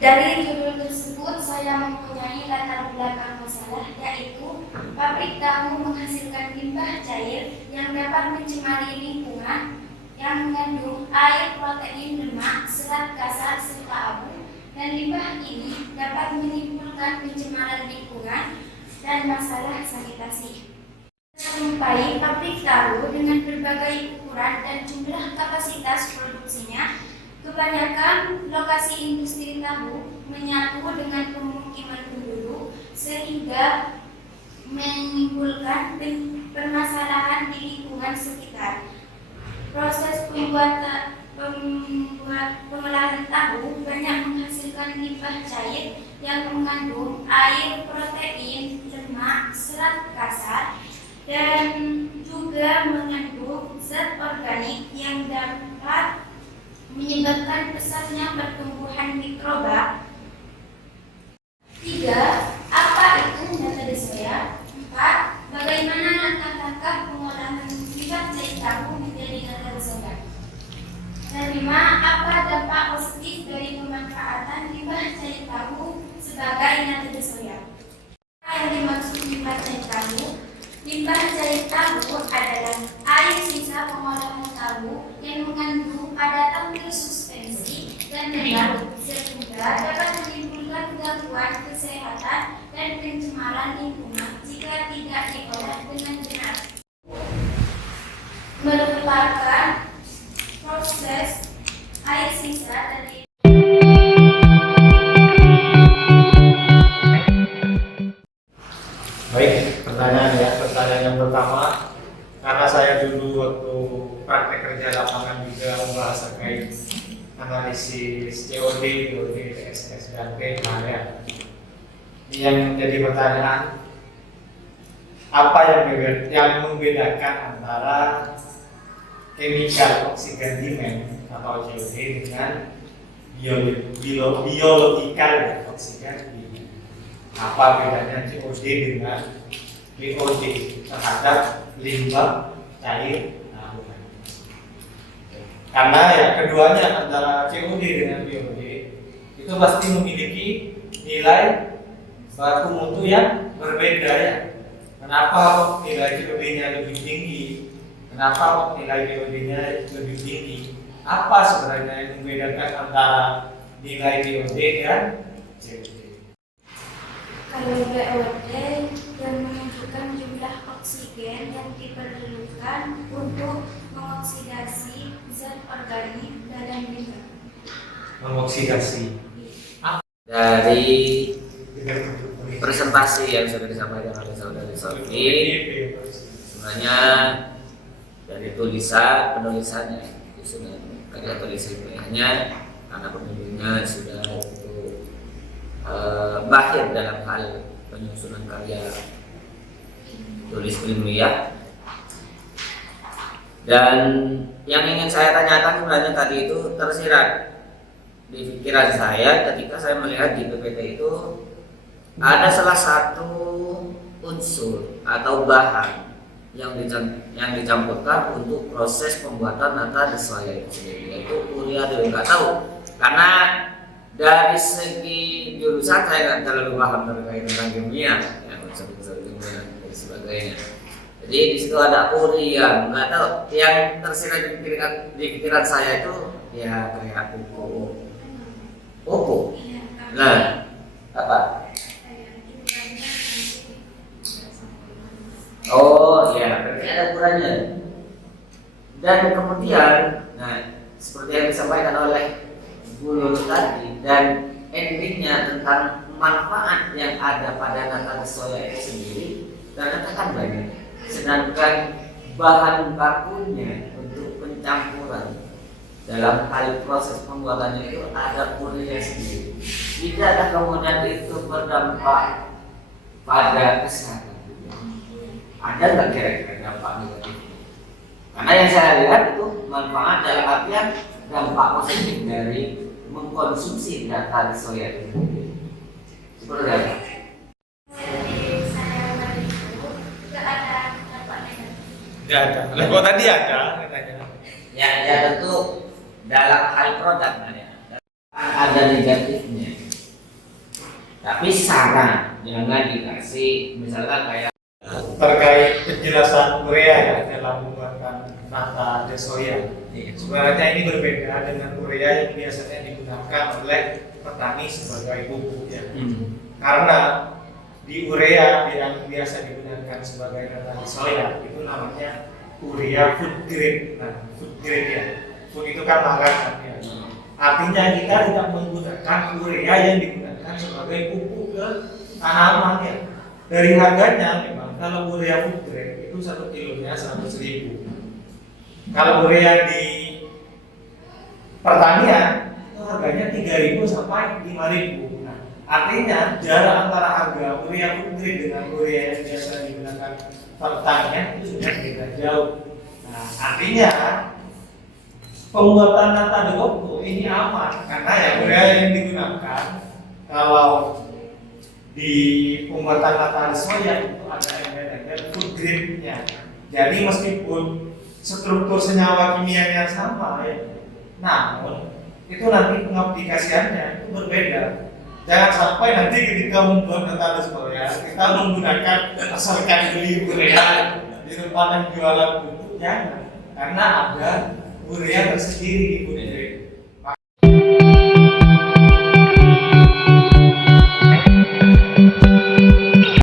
Dari judul tersebut saya mempunyai latar belakang masalah, yaitu pabrik tahu menghasilkan limbah cair yang dapat mencemari lingkungan yang mengandung air, protein, lemak, serat kasar, serta abu, dan limbah ini dapat menimbulkan pencemaran lingkungan dan masalah sanitasi. Menjumpai pabrik tahu dengan berbagai ukuran dan jumlah kapasitas produksinya. Kebanyakan lokasi industri tahu menyatu dengan pemukiman penduduk sehingga menimbulkan permasalahan di lingkungan sekitar. Proses pengolahan tahu banyak menghasilkan limbah cair yang mengandung air, protein, lemak, serat kasar, dan juga mengandung zat organik yang dapat menyebabkan pesatnya pertumbuhan mikroba. 3. Apa itu metode soya? 4. Bagaimana langkah-langkah pengolahan limbah cair tahu menjadi metode soya? Dan 5. Apa dampak positif dari pemanfaatan limbah cair tahu sebagai metode soya? Apa yang dimaksud limbah cair tahu? Limbah cair tahu adalah air sisa pengolahan tahu yang mengandung padatan suspensi dan larut sehingga dapat menimbulkan gangguan kesehatan dan pencemaran lingkungan jika tidak diolah dengan benar. Merupakan proses air sisa dari Baik, pertanyaan yang pertama, karena saya dulu waktu praktek kerja lapangan juga membahas terkait analisis COD, BOD, TSS, dan pH ya. Yang menjadi pertanyaan, apa yang membedakan antara chemical oxygen demand atau COD dengan biological oxygen demand? Apa bedanya COD dengan BOD terhadap limbah cair tahu? Karena ya keduanya antara COD dengan BOD itu pasti memiliki nilai baku mutu yang berbeda ya. Kenapa kok nilai COD-nya lebih tinggi? Kenapa kok nilai BOD-nya lebih tinggi? Apa sebenarnya yang membedakan antara nilai BOD dan COD? Kalau BOD yang menunjukkan jumlah oksigen yang diperlukan untuk mengoksidasi zat organik dalam limbah. Mengoksidasi. Dari presentasi yang sudah disampaikan oleh saudari Sofi, sebenarnya dari penulisannya itu sudah karya tulis ilmiahnya, karena penulisnya sudah mahir dalam hal penyusunan karya tulis ilmiah. Dan yang ingin saya tanyakan sebenarnya tadi itu tersirat di pikiran saya ketika saya melihat di PPT itu ada salah satu unsur atau bahan yang dicampurkan untuk proses pembuatan nata soya itu sendiri, yaitu urea. Nggak tahu karena dari segi jurusan saya nggak terlalu paham terkait tentang kimia, yang unsur-unsur kimia dan sebagainya. Jadi di situ ada urea, nggak tahu yang tersirat di pikiran saya itu ya kayak pupuk. Nah, apa? Oh ya, berarti ada ukurannya. Dan kemudian, nah seperti yang disampaikan oleh Bu Lulu tadi, dan endingnya tentang manfaat yang ada pada nata soya itu sendiri, ternyata kan banyak. Sedangkan bahan bakunya untuk pencampuran dalam hal proses pembuatannya itu ada urea sendiri. Tidakkah kemudian itu berdampak pada kesehatan? Ada nggak kira-kira dampak negatif? Karena yang saya lihat itu manfaat dalam artian dampak positif dari mengkonsumsi data soya itu. Seperti apa? Tidak ada. Lah kok tadi ada katanya? Ya tentu dalam hal produk ada negatifnya. Tapi saran jangan dikasih misalkan kayak Terkait penjelasan urea ya dalam pembuatan nata desoya. Sebenarnya ini berbeda dengan urea yang biasanya digunakan oleh petani sebagai pupuk ya. Karena di urea yang biasa digunakan sebagai nata desoya itu namanya urea food grade. Nah, food grade ya. Food itu kan makanan ya. Artinya kita tidak menggunakan urea yang digunakan sebagai pupuk ke tanaman ya. Dari harganya memang kalau urea food grade itu 1 kilonya 100.000. Kalau urea di pertanian itu harganya 3.000 sampai 5.000. Nah, artinya jarak antara harga urea food grade dengan urea yang biasa digunakan pertanian itu sudah beda jauh. Nah, artinya pembuatan nata de coco ini aman karena ya urea yang digunakan kalau di pembuatan nata de soya itu ada embed-embed food grade-nya. Jadi meskipun struktur senyawa kimianya sama ya, namun itu nanti pengaplikasiannya itu berbeda. Jangan sampai nanti ketika membuat nata de soya kita menggunakan asalkan beli urea di tempat yang jualan pupuk, jangan, karena ada urea tersendiri di food grade.